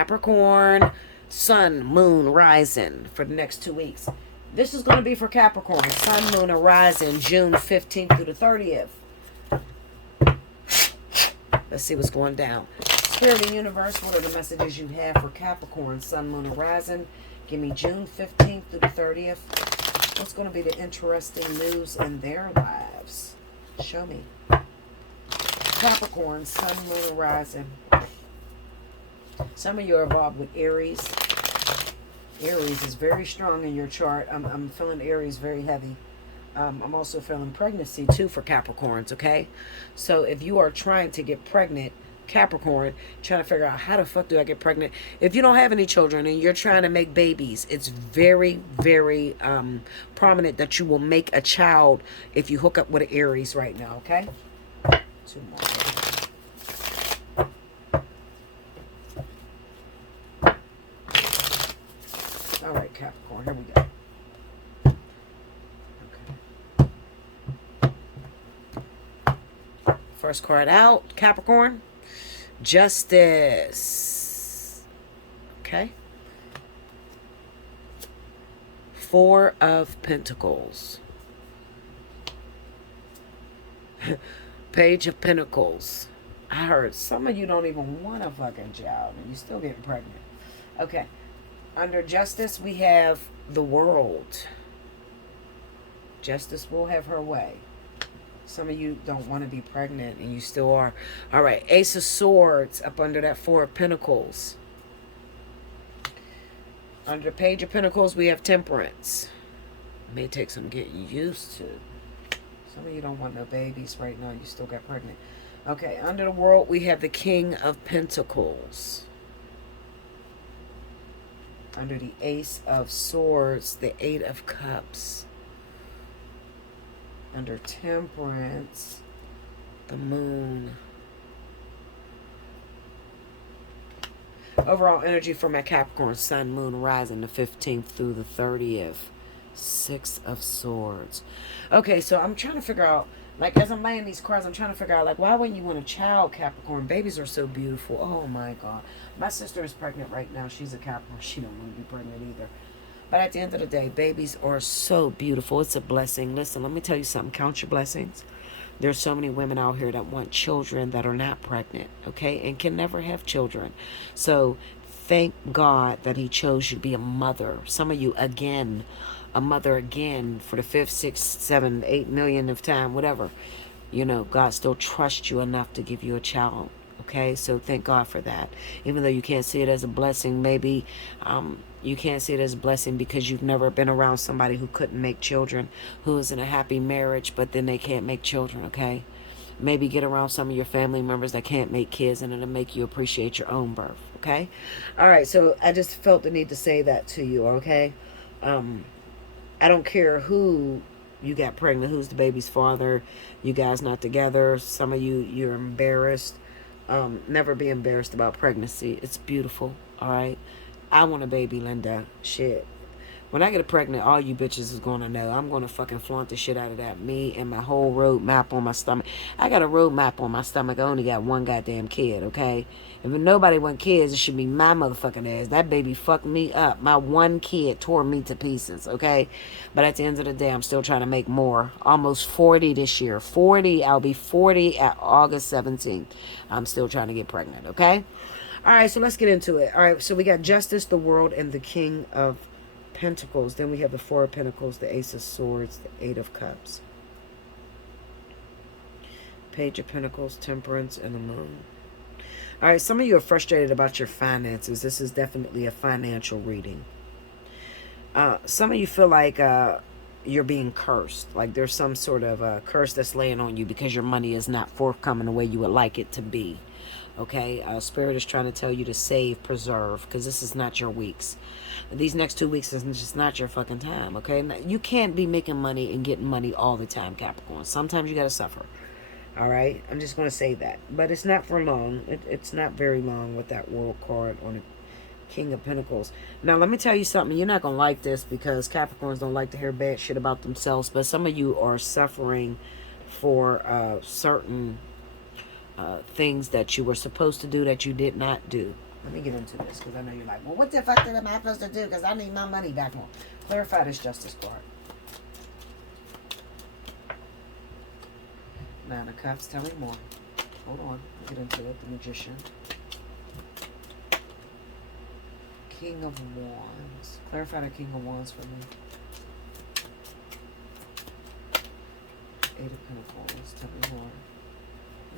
Capricorn, Sun, Moon, Rising for the next 2 weeks. This is going to be for Capricorn, Sun, Moon, and Rising, June 15th through the 30th. Let's see what's going down. Spirit and Universe, what are the messages you have for Capricorn, Sun, Moon, and Rising? Give me June 15th through the 30th. What's going to be the interesting news in their lives? Show me. Capricorn, Sun, Moon, and Rising. Some of you are involved with Aries. Aries is very strong in your chart. I'm feeling Aries very heavy. I'm also feeling pregnancy too for Capricorns, okay? So if you are trying to get pregnant, Capricorn, trying to figure out how the fuck do I get pregnant? If you don't have any children and you're trying to make babies, it's very, very prominent that you will make a child if you hook up with an Aries right now, okay? 2 more. All right, Capricorn, here we go. Okay. First card out, Capricorn. Justice. Okay. 4 of Pentacles. Page of Pentacles. I heard some of you don't even want a fucking child and you're still getting pregnant. Okay. Under Justice, we have the World. Justice will have her way. Some of you don't want to be pregnant and you still are. All right. Ace of Swords up under that 4 of Pentacles. Under Page of Pentacles, we have Temperance. May take some getting used to. Some of you don't want no babies right now. You still got pregnant. Okay. Under the World, we have the King of Pentacles. Under the Ace of Swords, the 8 of Cups. Under Temperance, the Moon. Overall energy for my Capricorn, Sun, Moon, Rising, the 15th through the 30th. 6 of Swords. Okay, so I'm trying to figure out, like, as I'm laying these cards, I'm trying to figure out, like, why wouldn't you want a child, Capricorn? Babies are so beautiful. Oh, my God. My sister is pregnant right now. She's a Capricorn. She don't want to be pregnant either. But at the end of the day, babies are so beautiful. It's a blessing. Listen, let me tell you something. Count your blessings. There's so many women out here that want children that are not pregnant, okay, and can never have children. So thank God that he chose you to be a mother. Some of you, again, a mother again for the 5th, 6th, 7th, 8 millionth of time, whatever. You know, God still trusts you enough to give you a child. Okay, so thank God for that. Even though you can't see it as a blessing, maybe you can't see it as a blessing because you've never been around somebody who couldn't make children, who is in a happy marriage, but then they can't make children, okay? Maybe get around some of your family members that can't make kids, and it'll make you appreciate your own birth, okay? All right, so I just felt the need to say that to you, okay? I don't care who you got pregnant, who's the baby's father, you guys not together, some of you, you're embarrassed. Never be embarrassed about pregnancy. It's beautiful, all right? I want a baby, Linda. Shit. When I get pregnant, all you bitches is going to know. I'm going to fucking flaunt the shit out of that. Me and my whole road map on my stomach. I got a road map on my stomach. I only got one goddamn kid, okay? If nobody want kids, it should be my motherfucking ass. That baby fucked me up. My one kid tore me to pieces, okay? But at the end of the day, I'm still trying to make more. Almost 40 this year. 40. I'll be 40 at August 17th. I'm still trying to get pregnant, okay? All right, so let's get into it. All right, so we got Justice, the World, and the King of Pentacles. Then we have the 4 of Pentacles, the Ace of Swords, the 8 of Cups. Page of Pentacles, Temperance, and the Moon. All right, some of you are frustrated about your finances. This is definitely a financial reading. Some of you feel like you're being cursed. Like there's some sort of curse that's laying on you because your money is not forthcoming the way you would like it to be. Okay, Spirit is trying to tell you to save, preserve, because this is not your weeks. These next 2 weeks is just not your fucking time, okay? You can't be making money and getting money all the time, Capricorn. Sometimes you got to suffer, all right? I'm just going to say that. But it's not for long. It's not very long with that World card on the King of Pentacles. Now, let me tell you something. You're not going to like this because Capricorns don't like to hear bad shit about themselves, but some of you are suffering for certain things that you were supposed to do that you did not do, Let me get into this, because I know you're like, well, what the fuck am I supposed to do? Because I need my money back more. Clarify this Justice card. Nine of Cups. Tell me more. Hold on. I'll get into it. The Magician. King of Wands. Clarify the King of Wands for me. Eight of Pentacles. Tell me more.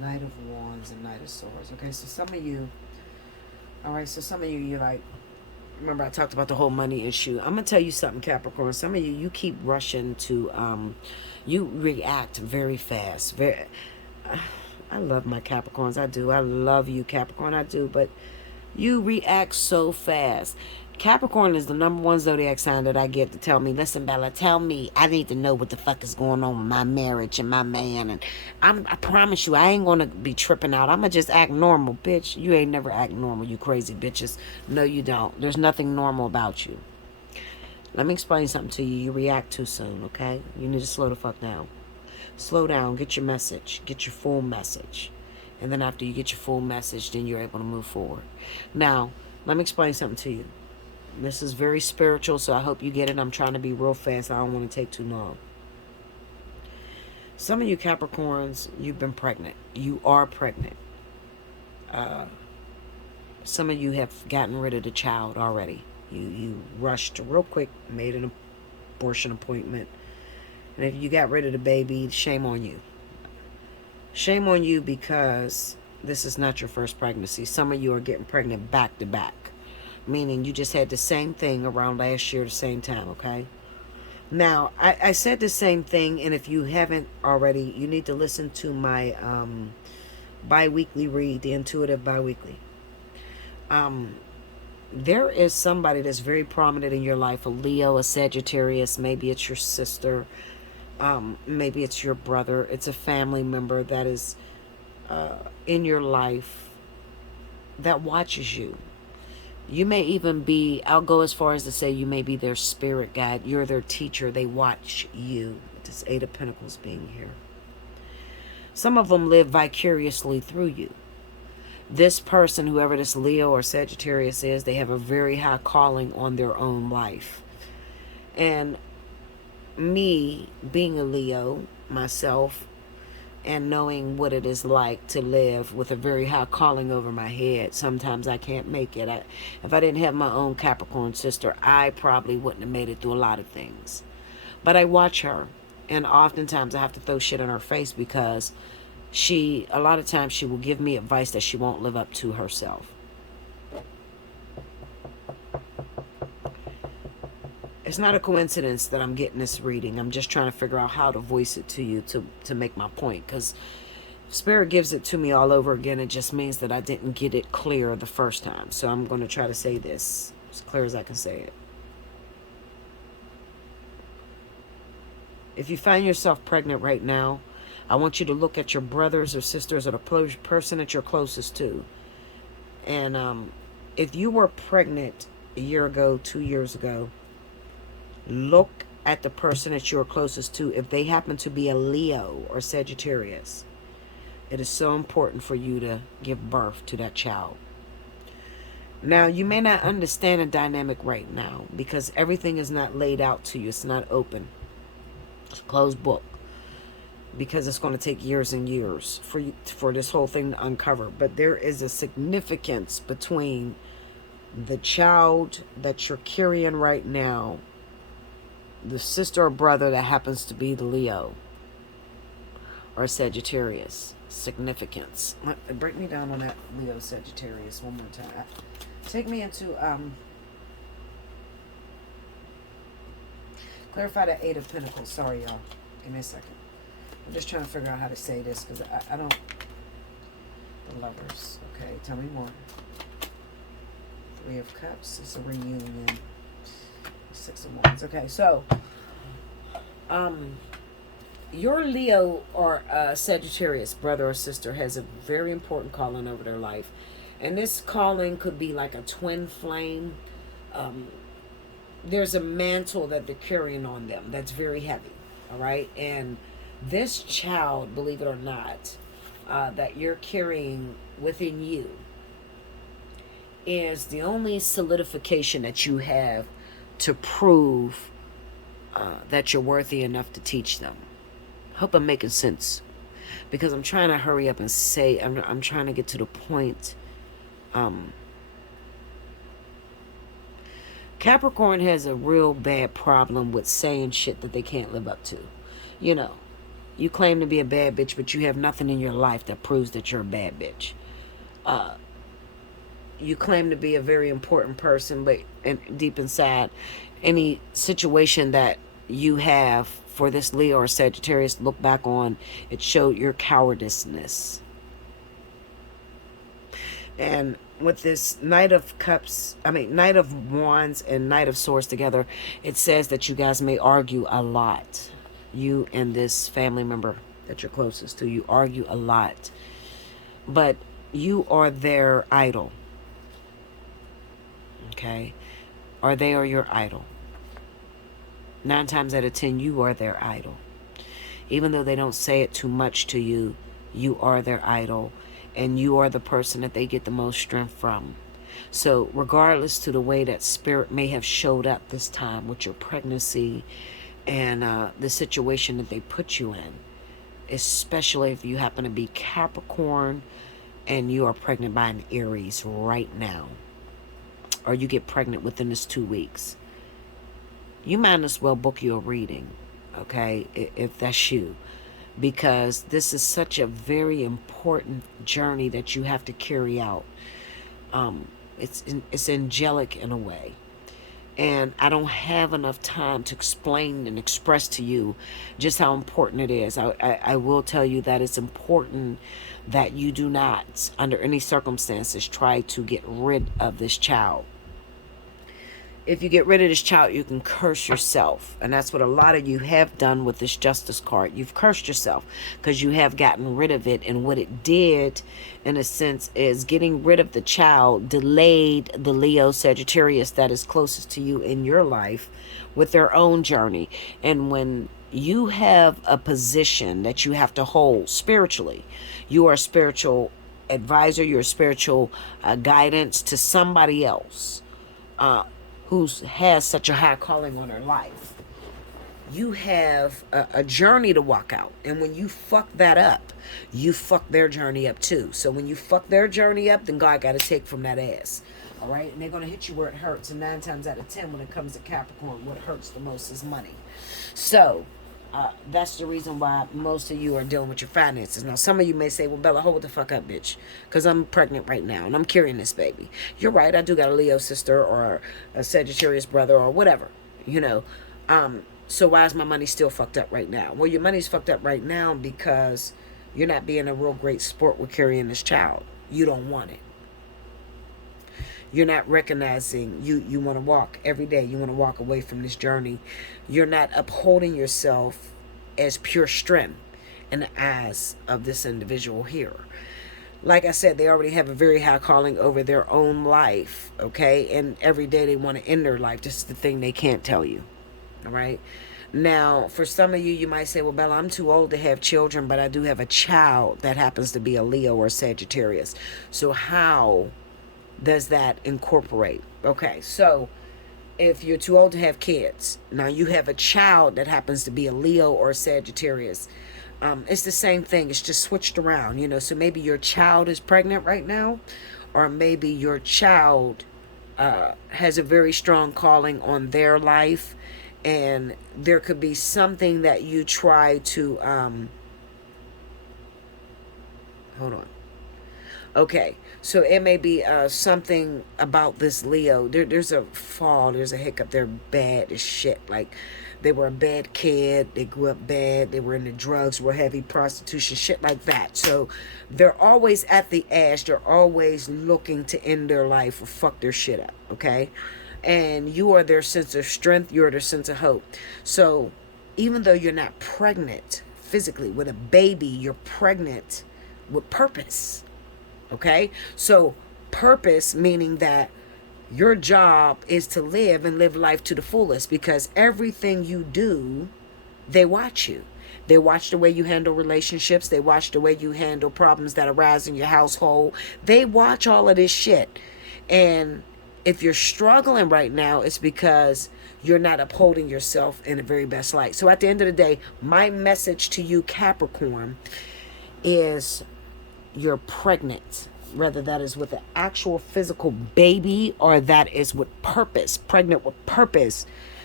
Knight of Wands and Knight of Swords. Okay, so some of you... Alright, so some of you, you're like... Remember, I talked about the whole money issue. I'm going to tell you something, Capricorn. Some of you, you keep rushing to... you react very fast. I love my Capricorns. I do. I love you, Capricorn. I do. But you react so fast. Capricorn is the #1 zodiac sign that I get to tell me, listen, Bella, tell me. I need to know what the fuck is going on with my marriage and my man. And I promise you, I ain't going to be tripping out. I'm going to just act normal, bitch. You ain't never act normal, you crazy bitches. No, you don't. There's nothing normal about you. Let me explain something to you. You react too soon, okay? You need to slow the fuck down. Slow down. Get your message. Get your full message. And then after you get your full message, then you're able to move forward. Now, let me explain something to you. This is very spiritual, so I hope you get it. I'm trying to be real fast. I don't want to take too long. Some of you Capricorns, you've been pregnant. You are pregnant. Some of you have gotten rid of the child already. You rushed real quick, made an abortion appointment. And if you got rid of the baby, shame on you. Shame on you, because this is not your first pregnancy. Some of you are getting pregnant back to back. Meaning you just had the same thing around last year, the same time, okay? Now, I said the same thing, and if you haven't already, you need to listen to my bi-weekly read, the Intuitive Bi-Weekly. There is somebody that's very prominent in your life, a Leo, a Sagittarius, maybe it's your sister, maybe it's your brother, it's a family member that is in your life that watches you. You may even be, I'll go as far as to say you may be their spirit guide. You're their teacher. They watch you. This Eight of Pentacles being here. Some of them live vicariously through you. This person, whoever this Leo or Sagittarius is, they have a very high calling on their own life. And me, being a Leo, myself, and knowing what it is like to live with a very high calling over my head, sometimes I can't make it. If I didn't have my own Capricorn sister, I probably wouldn't have made it through a lot of things. But I watch her, and oftentimes I have to throw shit in her face, because a lot of times she will give me advice that she won't live up to herself. It's not a coincidence that I'm getting this reading. I'm just trying to figure out how to voice it to you to make my point. Because Spirit gives it to me all over again. It just means that I didn't get it clear the first time. So I'm going to try to say this as clear as I can say it. If you find yourself pregnant right now, I want you to look at your brothers or sisters or the person that you're closest to. And if you were pregnant a year ago, 2 years ago, look at the person that you're closest to. If they happen to be a Leo or Sagittarius, it is so important for you to give birth to that child. Now, you may not understand the dynamic right now, because everything is not laid out to you. It's not open. It's a closed book. Because it's going to take years and years for this whole thing to uncover. But there is a significance between the child that you're carrying right now, the sister or brother that happens to be the Leo or Sagittarius. Significance. Break me down on that Leo Sagittarius one more time. Take me into clarify the Eight of Pentacles. Sorry, y'all. Give me a second. I'm just trying to figure out how to say this, because I don't... The Lovers. Okay, tell me more. Three of Cups. It's a reunion. Six of Wands. Okay, so... your Leo or Sagittarius brother or sister has a very important calling over their life. And this calling could be like a twin flame. There's a mantle that they're carrying on them that's very heavy. All right? And this child, believe it or not, that you're carrying within you is the only solidification that you have to prove that you're worthy enough to teach them. Hope I'm making sense, because I'm trying to hurry up and say, I'm trying to get to the point. Capricorn has a real bad problem with saying shit that they can't live up to. You know, you claim to be a bad bitch, but you have nothing in your life that proves that you're a bad bitch. You claim to be a very important person, but deep inside, any situation that you have for this Leo or Sagittarius look back on, it showed your cowardiceness. And with this Knight of Wands and Knight of Swords together, it says that you guys may argue a lot. You and this family member that you're closest to, you argue a lot. But you are their idol. Okay? Or they are your idol. 9 times out of 10, you are their idol. Even though they don't say it too much to you, you are their idol. And you are the person that they get the most strength from. So regardless to the way that spirit may have showed up this time with your pregnancy and the situation that they put you in, especially if you happen to be Capricorn and you are pregnant by an Aries right now, or you get pregnant within this 2 weeks, you might as well book you a reading, okay, if that's you. Because this is such a very important journey that you have to carry out. It's angelic in a way. And I don't have enough time to explain and express to you just how important it is. I will tell you that it's important that you do not, under any circumstances, try to get rid of this child. If you get rid of this child, you can curse yourself. And that's what a lot of you have done with this Justice card. You've cursed yourself because you have gotten rid of it. And what it did, in a sense, is getting rid of the child delayed the Leo Sagittarius that is closest to you in your life with their own journey. And when you have a position that you have to hold spiritually, you are a spiritual advisor, you're a spiritual guidance to somebody else. Who has such a high calling on her life. You have a journey to walk out. And when you fuck that up, you fuck their journey up too. So when you fuck their journey up, then God got to take from that ass. All right? And they're going to hit you where it hurts. And 9 times out of 10, when it comes to Capricorn, what hurts the most is money. So that's the reason why most of you are dealing with your finances. Now, some of you may say, well, Bella, hold the fuck up, bitch, because I'm pregnant right now and I'm carrying this baby. You're right. I do got a Leo sister or a Sagittarius brother or whatever, you know. So why is my money still fucked up right now? Well, your money's fucked up right now because you're not being a real great sport with carrying this child. You don't want it. You're not recognizing you want to walk every day. You want to walk away from this journey. You're not upholding yourself as pure strength in the eyes of this individual here. Like I said, they already have a very high calling over their own life, okay? And every day they want to end their life. This is the thing they can't tell you, all right? Now, for some of you, you might say, well, Bella, I'm too old to have children, but I do have a child that happens to be a Leo or Sagittarius. So how does that incorporate? Okay, so if you're too old to have kids, now you have a child that happens to be a Leo or a Sagittarius, it's the same thing. It's just switched around, you know. So maybe your child is pregnant right now, or maybe your child has a very strong calling on their life, and there could be something that you try to hold on. Okay, so it may be something about this Leo. There's a fall, there's a hiccup. They're bad as shit. Like, they were a bad kid. They grew up bad. They were into drugs, were heavy prostitution, shit like that. So they're always at the edge. They're always looking to end their life or fuck their shit up, okay? And you are their sense of strength. You're their sense of hope. So even though you're not pregnant physically with a baby, you're pregnant with purpose. Okay, so purpose meaning that your job is to live and live life to the fullest, because everything you do, they watch you. They watch the way you handle relationships. They watch the way you handle problems that arise in your household. They watch all of this shit. And if you're struggling right now, it's because you're not upholding yourself in the very best light. So at the end of the day, my message to you, Capricorn, is you're pregnant. Whether that is with an actual physical baby or that is with purpose, pregnant with purpose.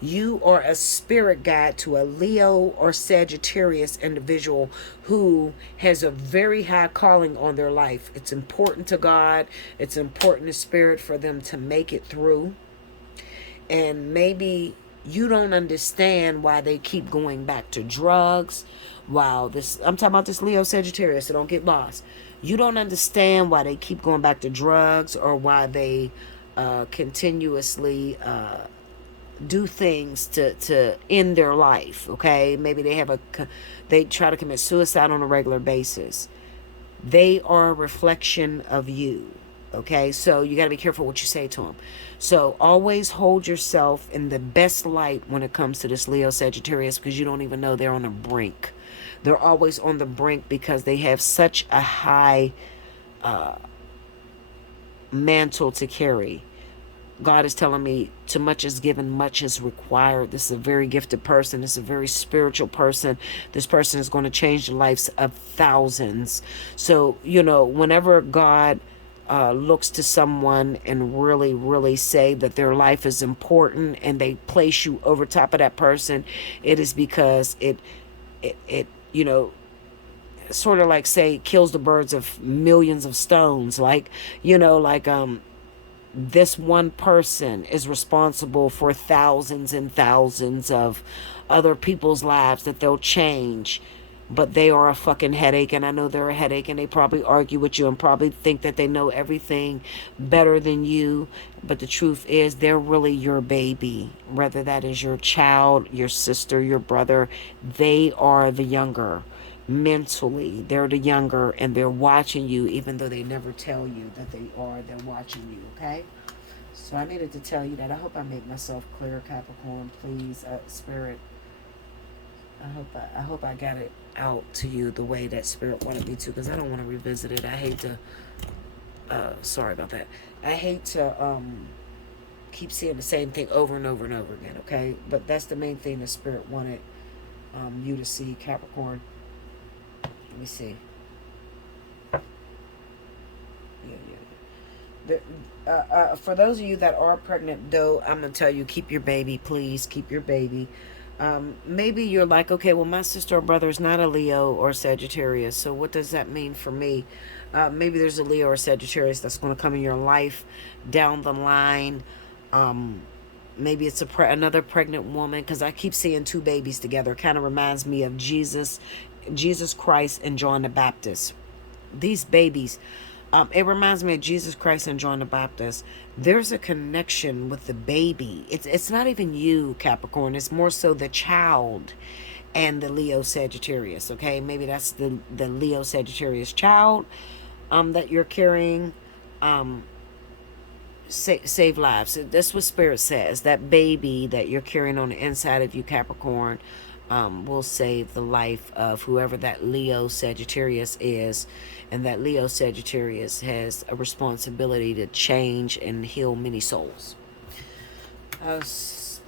You are a spirit guide to a Leo or Sagittarius individual who has a very high calling on their life. It's important to God. It's important to spirit for them to make it through. And maybe you don't understand why they keep going back to drugs. Wow, I'm talking about this Leo Sagittarius, so don't get lost. You don't understand why they keep going back to drugs or why they continuously do things to end their life. Okay, maybe they try to commit suicide on a regular basis. They are a reflection of you. Okay, so you got to be careful what you say to them. So always hold yourself in the best light when it comes to this Leo Sagittarius, because you don't even know they're on the brink. They're always on the brink because they have such a high mantle to carry. God is telling me too much is given, much is required. This is a very gifted person. This is a very spiritual person. This person is going to change the lives of thousands. So, whenever God looks to someone and really, really say that their life is important and they place you over top of that person, it is because it sort of like say kills the birds of millions of stones. This one person is responsible for thousands and thousands of other people's lives that they'll change. But they are a fucking headache, and I know they're a headache, and they probably argue with you and probably think that they know everything better than you. But the truth is, they're really your baby. Whether that is your child, your sister, your brother, they are the younger. Mentally, they're the younger, and they're watching you, even though they never tell you that they are. They're watching you, okay? So I needed to tell you that. I hope I made myself clear, Capricorn. Please, Spirit, I hope I got it out to you the way that Spirit wanted me to, because I don't want to revisit it. I hate to, sorry about that. I hate to keep seeing the same thing over and over and over again, okay? But that's the main thing that Spirit wanted you to see, Capricorn. Let me see. For those of you that are pregnant, though, I'm going to tell you, keep your baby, please. Keep your baby. Maybe you're like, okay, well, my sister or brother is not a Leo or Sagittarius, so what does that mean for me? Maybe there's a Leo or Sagittarius that's going to come in your life down the line. Maybe it's another pregnant woman, because I keep seeing two babies together. It kind of reminds me of Jesus Christ and John the Baptist. These babies, it reminds me of Jesus Christ and John the Baptist. There's a connection with the baby. It's not even you, Capricorn. It's more so the child and the Leo Sagittarius, okay? Maybe that's the Leo Sagittarius child that you're carrying. Save lives. That's what Spirit says. That baby that you're carrying on the inside of you, Capricorn, will save the life of whoever that Leo Sagittarius is. And that Leo Sagittarius has a responsibility to change and heal many souls.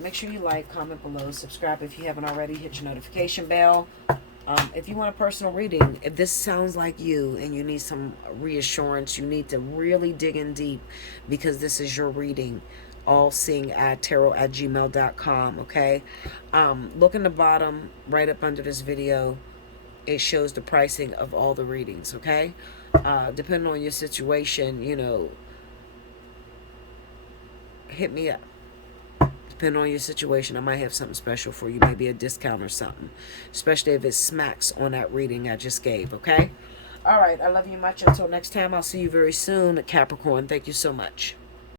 Make sure you like, comment below, subscribe if you haven't already, hit your notification bell. If you want a personal reading, if this sounds like you and you need some reassurance, you need to really dig in deep, because this is your reading. Allseeingeyetarot@gmail.com, okay? Look in the bottom right up under this video. It shows the pricing of all the readings, okay? Depending on your situation, hit me up. Depending on your situation, I might have something special for you, maybe a discount or something, especially if it smacks on that reading I just gave, okay? All right, I love you much. Until next time, I'll see you very soon, Capricorn. Thank you so much.